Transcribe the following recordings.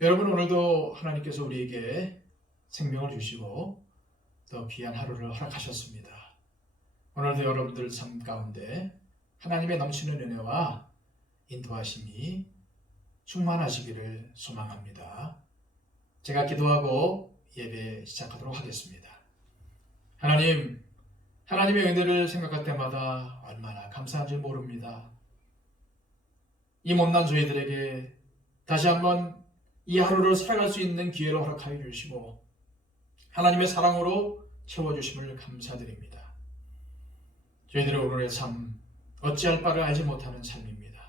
여러분, 오늘도 하나님께서 우리에게 생명을 주시고 또 귀한 하루를 허락하셨습니다. 오늘도 여러분들 삶 가운데 하나님의 넘치는 은혜와 인도하심이 충만하시기를 소망합니다. 제가 기도하고 예배 시작하도록 하겠습니다. 하나님의 은혜를 생각할 때마다 얼마나 감사한지 모릅니다. 이 못난 저희들에게 다시 한번 이 하루를 살아갈 수 있는 기회를 허락하여 주시고 하나님의 사랑으로 채워주심을 감사드립니다. 저희들의 오늘의 삶, 어찌할 바를 알지 못하는 삶입니다.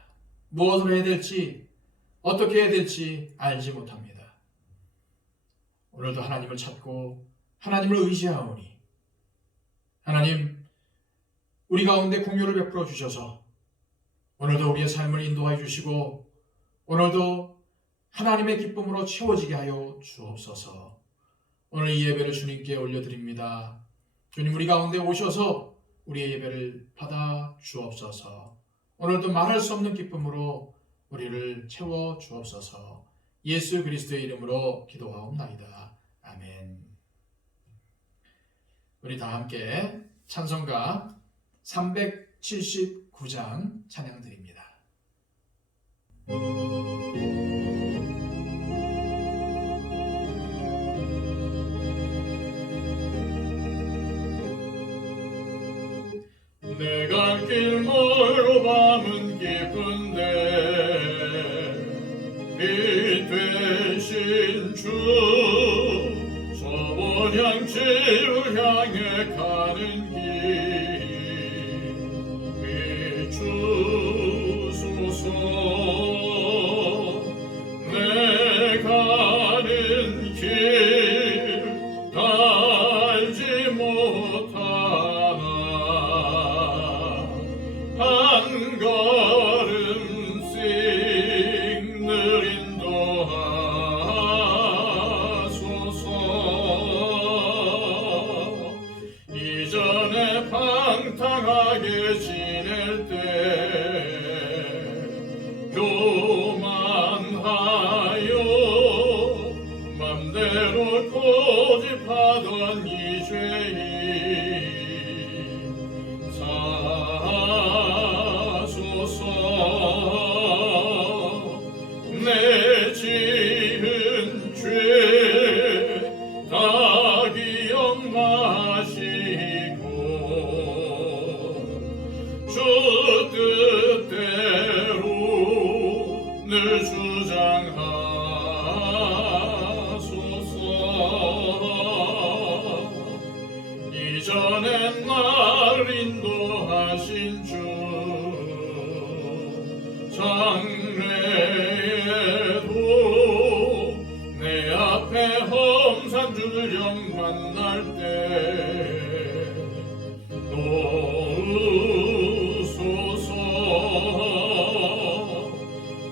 무엇을 해야 될지, 어떻게 해야 될지 알지 못합니다. 오늘도 하나님을 찾고 하나님을 의지하오니 하나님, 우리 가운데 공유를 베풀어 주셔서 오늘도 우리의 삶을 인도하여 주시고 오늘도 하나님의 기쁨으로 채워지게 하여 주옵소서. 오늘 이 예배를 주님께 올려드립니다. 주님, 우리 가운데 오셔서 우리의 예배를 받아 주옵소서. 오늘도 말할 수 없는 기쁨으로 우리를 채워 주옵소서. 예수 그리스도의 이름으로 기도하옵나이다. 아멘. 우리 다 함께 찬송가 379장 찬양 드립니다. 내 갈 길 멀고 밤은 깊은데 빛 되신 주 소원양지를 향해 가는 길 비추소서. 내 가는 길 알지 못하나 한 걸음씩 늘 인도하소서. 이전에 방탕하게 지낼 때 교만하여 맘대로 고집하던 이 죄인 내 지은 죄 다 기억마시고 주 뜻대로 늘 주장하소서. 이전에 날 인도하신 주 장래에도 내 앞에 험산 주를 만날 때 놓으소서.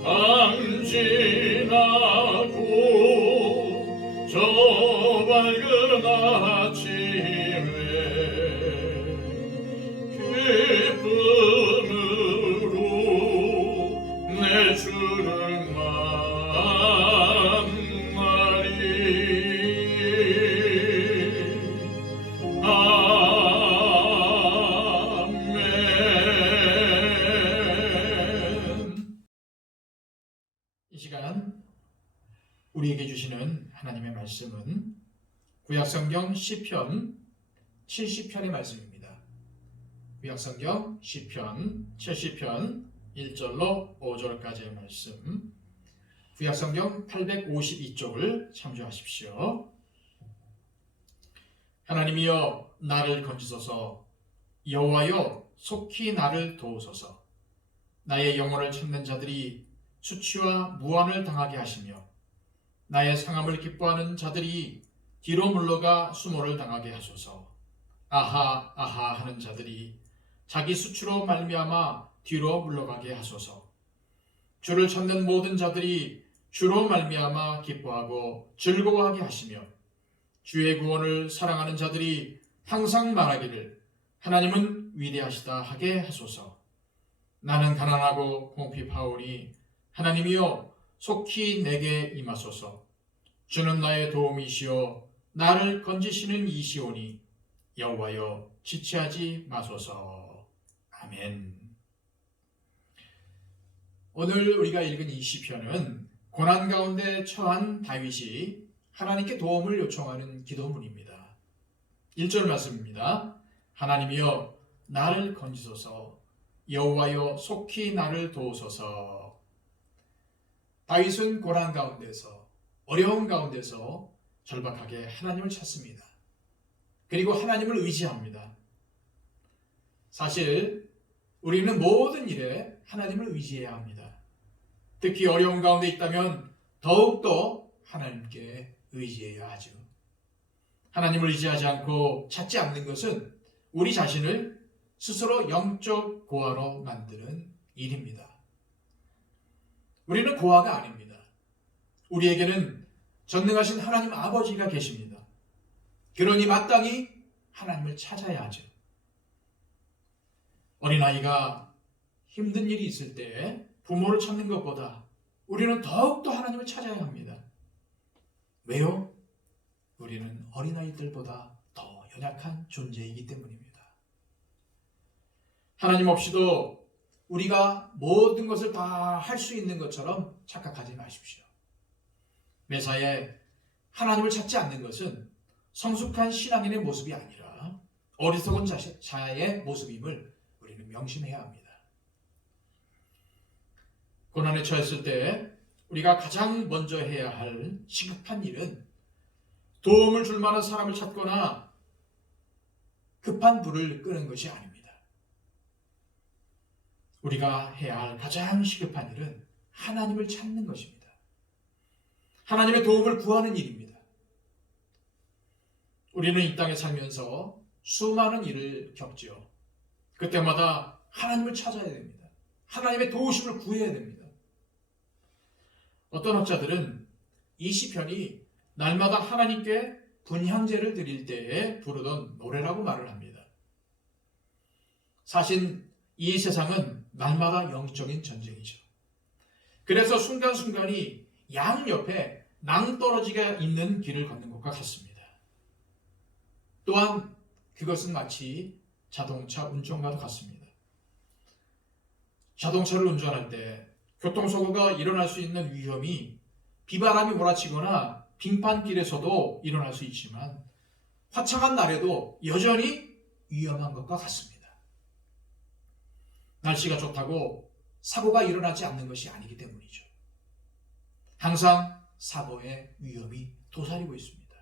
밤 지나고 저 밝은 아침에 기쁨으로 내 주를 만나리. 아멘. 이 시간 우리에게 주시는 하나님의 말씀은 구약성경 시편 70편의 말씀입니다. 구약성경 시편 70편 1절로 5절까지의 말씀, 구약성경 852쪽을 참조하십시오. 하나님이여 나를 건지소서. 여호와여 속히 나를 도우소서. 나의 영혼을 찾는 자들이 수치와 무한을 당하게 하시며 나의 상함을 기뻐하는 자들이 뒤로 물러가 수모를 당하게 하소서. 아하 아하 하는 자들이 자기 수치로 말미암아 뒤로 물러가게 하소서. 주를 찾는 모든 자들이 주로 말미암아 기뻐하고 즐거워하게 하시며 주의 구원을 사랑하는 자들이 항상 말하기를 하나님은 위대하시다 하게 하소서. 나는 가난하고 궁핍하오니 하나님이여 속히 내게 임하소서. 주는 나의 도움이시오 나를 건지시는 이시오니 여호와여 지체하지 마소서. 아멘. 오늘 우리가 읽은 이 시편은 고난 가운데 처한 다윗이 하나님께 도움을 요청하는 기도문입니다. 1절 말씀입니다. 하나님이여 나를 건지소서. 여호와여 속히 나를 도우소서. 다윗은 고난 가운데서, 어려움 가운데서 절박하게 하나님을 찾습니다. 그리고 하나님을 의지합니다. 사실 우리는 모든 일에 하나님을 의지해야 합니다. 특히 어려운 가운데 있다면 더욱더 하나님께 의지해야 하죠. 하나님을 의지하지 않고 찾지 않는 것은 우리 자신을 스스로 영적 고아로 만드는 일입니다. 우리는 고아가 아닙니다. 우리에게는 전능하신 하나님 아버지가 계십니다. 그러니 마땅히 하나님을 찾아야 하죠. 어린아이가 힘든 일이 있을 때 부모를 찾는 것보다 우리는 더욱더 하나님을 찾아야 합니다. 왜요? 우리는 어린아이들보다 더 연약한 존재이기 때문입니다. 하나님 없이도 우리가 모든 것을 다 할 수 있는 것처럼 착각하지 마십시오. 매사에 하나님을 찾지 않는 것은 성숙한 신앙인의 모습이 아니라 어리석은 자의 모습임을 우리는 명심해야 합니다. 고난에 처했을 때 우리가 가장 먼저 해야 할 시급한 일은 도움을 줄 만한 사람을 찾거나 급한 불을 끄는 것이 아닙니다. 우리가 해야 할 가장 시급한 일은 하나님을 찾는 것입니다. 하나님의 도움을 구하는 일입니다. 우리는 이 땅에 살면서 수많은 일을 겪죠. 그때마다 하나님을 찾아야 됩니다. 하나님의 도우심을 구해야 됩니다. 어떤 학자들은 이 시편이 날마다 하나님께 분향제를 드릴 때에 부르던 노래라고 말을 합니다. 사실 이 세상은 날마다 영적인 전쟁이죠. 그래서 순간순간이 양옆에 낭떠러지가 있는 길을 걷는 것과 같습니다. 또한 그것은 마치 자동차 운전과도 같습니다. 자동차를 운전할 때 교통사고가 일어날 수 있는 위험이 비바람이 몰아치거나 빙판길에서도 일어날 수 있지만 화창한 날에도 여전히 위험한 것과 같습니다. 날씨가 좋다고 사고가 일어나지 않는 것이 아니기 때문이죠. 항상 사고의 위험이 도사리고 있습니다.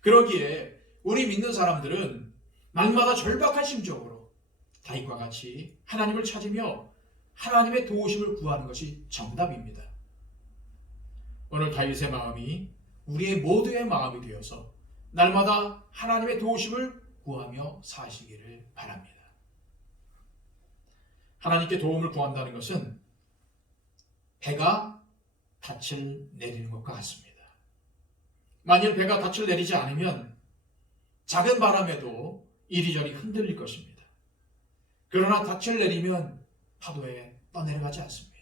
그러기에 우리 믿는 사람들은 날마다 절박한 심정으로 다윗과 같이 하나님을 찾으며 하나님의 도우심을 구하는 것이 정답입니다. 오늘 다윗의 마음이 우리의 모두의 마음이 되어서 날마다 하나님의 도우심을 구하며 사시기를 바랍니다. 하나님께 도움을 구한다는 것은 배가 닻을 내리는 것과 같습니다. 만일 배가 닻을 내리지 않으면 작은 바람에도 이리저리 흔들릴 것입니다. 그러나 닻을 내리면 파도에 떠내려가지 않습니다.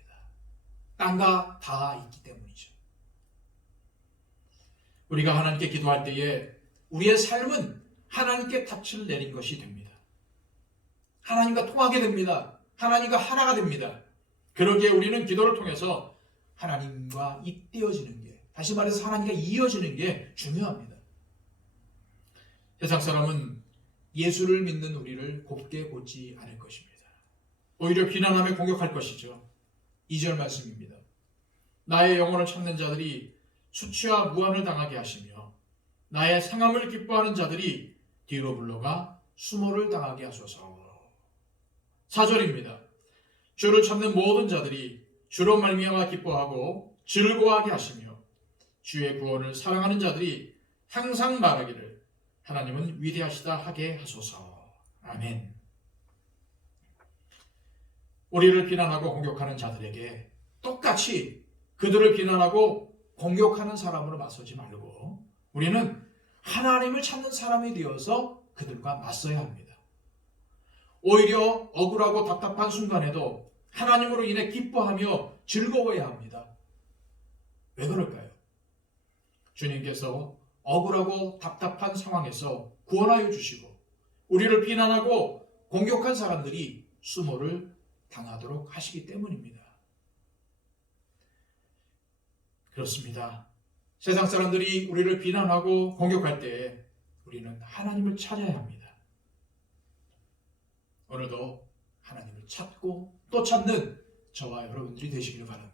땅과 닿아 있기 때문이죠. 우리가 하나님께 기도할 때에 우리의 삶은 하나님께 닻을 내린 것이 됩니다. 하나님과 통하게 됩니다. 하나님과 하나가 됩니다. 그러기에 우리는 기도를 통해서 하나님과 잇대어지는 게, 다시 말해서 하나님과 이어지는 게 중요합니다. 세상 사람은 예수를 믿는 우리를 곱게 보지 않을 것입니다. 오히려 비난하며 공격할 것이죠. 2절 말씀입니다. 나의 영혼을 찾는 자들이 수치와 무한을 당하게 하시며 나의 상함을 기뻐하는 자들이 뒤로 물러가 수모를 당하게 하소서. 4절입니다. 주를 찾는 모든 자들이 주로 말미암아 기뻐하고 즐거워하게 하시며 주의 구원을 사랑하는 자들이 항상 말하기를 하나님은 위대하시다 하게 하소서. 아멘. 우리를 비난하고 공격하는 자들에게 똑같이 그들을 비난하고 공격하는 사람으로 맞서지 말고 우리는 하나님을 찾는 사람이 되어서 그들과 맞서야 합니다. 오히려 억울하고 답답한 순간에도 하나님으로 인해 기뻐하며 즐거워야 합니다. 왜 그럴까요? 주님께서 억울하고 답답한 상황에서 구원하여 주시고 우리를 비난하고 공격한 사람들이 수모를 당하도록 하시기 때문입니다. 그렇습니다. 세상 사람들이 우리를 비난하고 공격할 때 우리는 하나님을 찾아야 합니다. 오늘도 하나님을 찾고 또 찾는 저와 여러분들이 되시기를 바랍니다.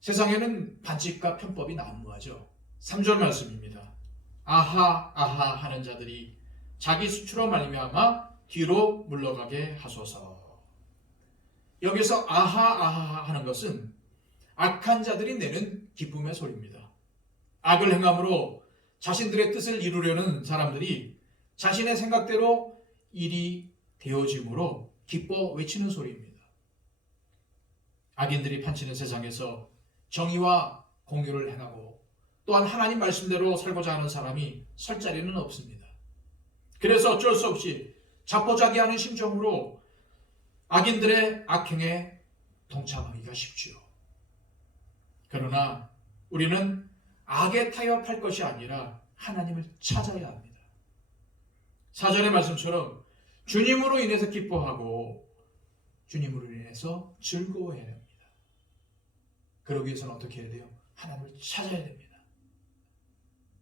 세상에는 반칙과 편법이 난무하죠. 3절 말씀입니다. 아하 아하 하는 자들이 자기 수치로 말미암아 뒤로 물러가게 하소서. 여기서 아하 아하 하는 것은 악한 자들이 내는 기쁨의 소리입니다. 악을 행함으로 자신들의 뜻을 이루려는 사람들이 자신의 생각대로 일이 되어짐으로 기뻐 외치는 소리입니다. 악인들이 판치는 세상에서 정의와 공유를 행하고 또한 하나님 말씀대로 살고자 하는 사람이 설 자리는 없습니다. 그래서 어쩔 수 없이 자포자기하는 심정으로 악인들의 악행에 동참하기가 쉽지요. 그러나 우리는 악에 타협할 것이 아니라 하나님을 찾아야 합니다. 4절의 말씀처럼 주님으로 인해서 기뻐하고 주님으로 인해서 즐거워해야 합니다. 그러기 위해서는 어떻게 해야 돼요? 하나님을 찾아야 됩니다.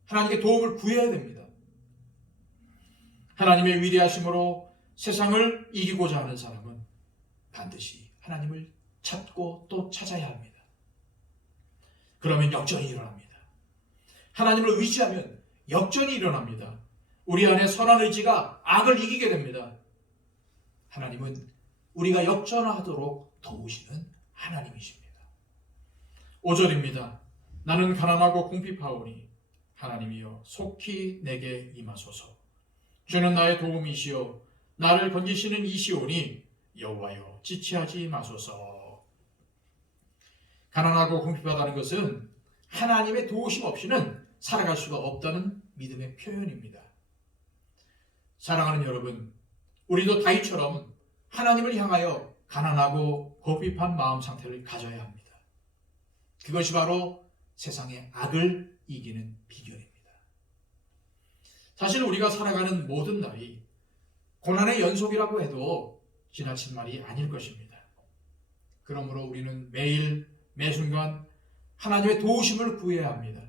하나님께 도움을 구해야 됩니다. 하나님의 위대하심으로 세상을 이기고자 하는 사람은 반드시 하나님을 찾고 또 찾아야 합니다. 그러면 역전이 일어납니다. 하나님을 의지하면 역전이 일어납니다. 우리 안에 선한 의지가 악을 이기게 됩니다. 하나님은 우리가 역전하도록 도우시는 하나님이십니다. 5절입니다. 나는 가난하고 궁핍하오니 하나님이여 속히 내게 임하소서. 주는 나의 도움이시여 나를 건지시는 이시오니 여호와여 지체하지 마소서. 가난하고 궁핍하다는 것은 하나님의 도우심 없이는 살아갈 수가 없다는 믿음의 표현입니다. 사랑하는 여러분, 우리도 다윗처럼 하나님을 향하여 가난하고 궁핍한 마음 상태를 가져야 합니다. 그것이 바로 세상의 악을 이기는 비결입니다. 사실 우리가 살아가는 모든 날이 고난의 연속이라고 해도 지나친 말이 아닐 것입니다. 그러므로 우리는 매일 매순간 하나님의 도우심을 구해야 합니다.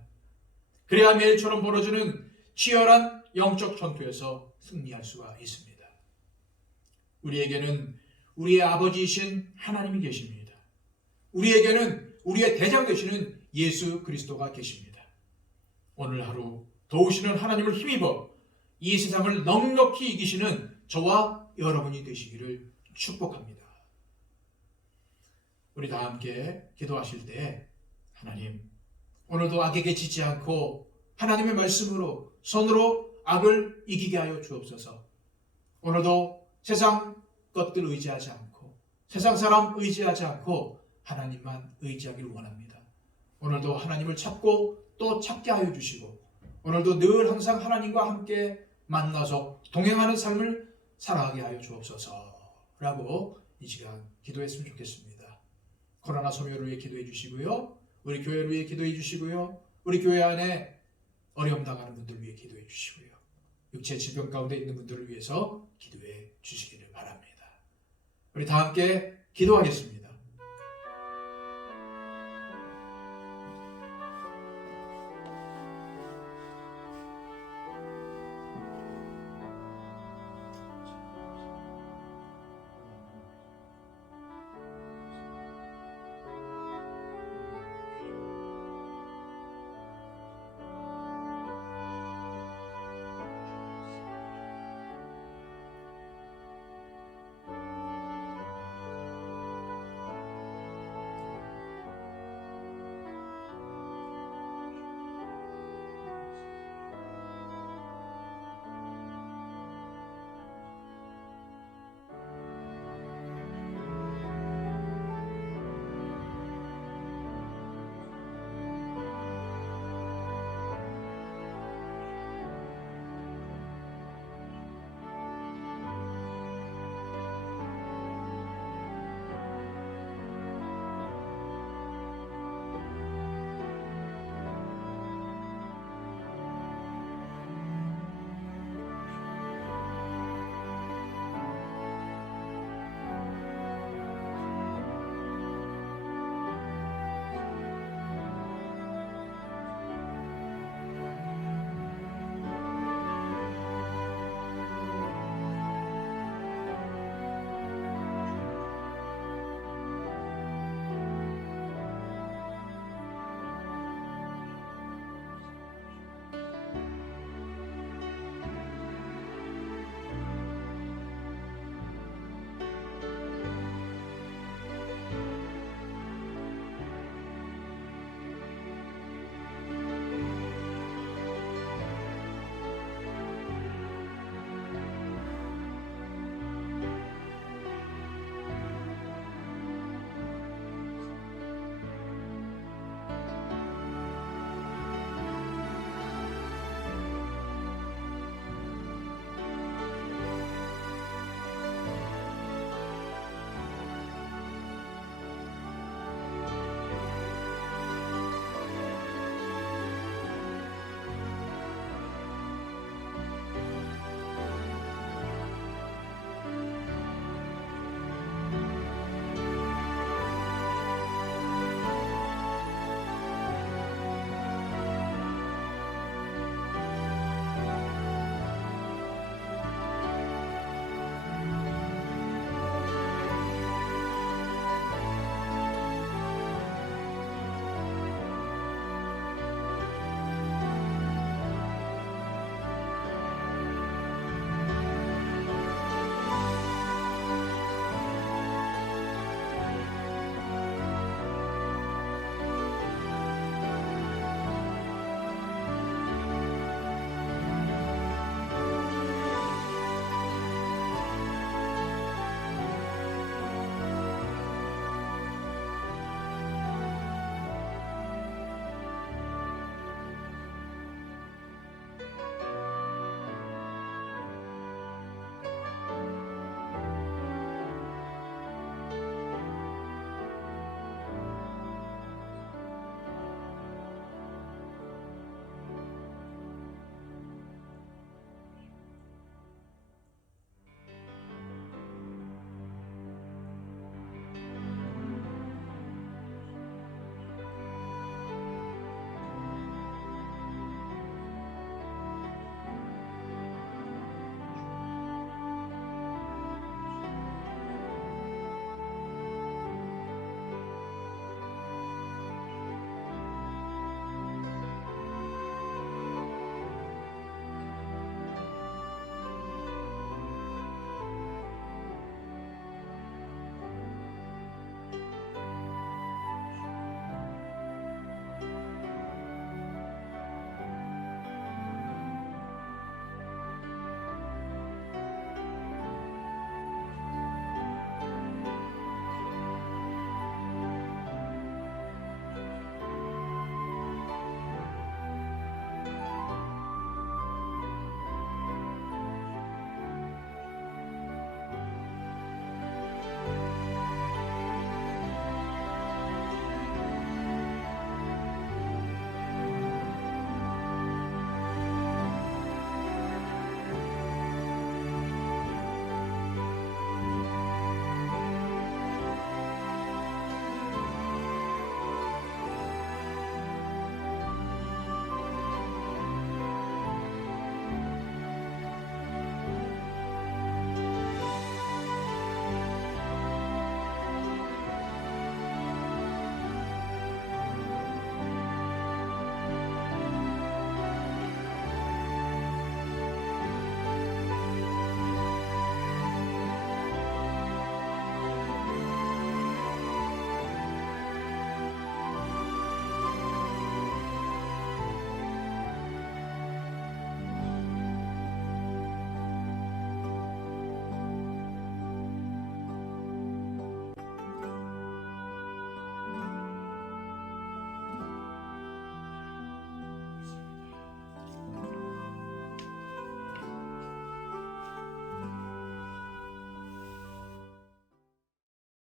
그래야 매일처럼 벌어지는 치열한 영적 전투에서 승리할 수가 있습니다. 우리에게는 우리의 아버지이신 하나님이 계십니다. 우리에게는 우리의 대장 되시는 예수 그리스도가 계십니다. 오늘 하루 도우시는 하나님을 힘입어 이 세상을 넉넉히 이기시는 저와 여러분이 되시기를 축복합니다. 우리 다 함께 기도하실 때 하나님, 오늘도 악에게 지지 않고 하나님의 말씀으로 손으로 악을 이기게 하여 주옵소서. 오늘도 세상 것들 의지하지 않고 세상 사람 의지하지 않고 하나님만 의지하기를 원합니다. 오늘도 하나님을 찾고 또 찾게 하여 주시고 오늘도 늘 항상 하나님과 함께 만나서 동행하는 삶을 살아가게 하여 주옵소서라고 이 시간 기도했으면 좋겠습니다. 코로나 소멸을 위해 기도해 주시고요. 우리 교회를 위해 기도해 주시고요. 우리 교회 안에 어려움 당하는 분들을 위해 기도해 주시고요. 육체 질병 가운데 있는 분들을 위해서 기도해 주시기를 바랍니다. 우리 다 함께 기도하겠습니다.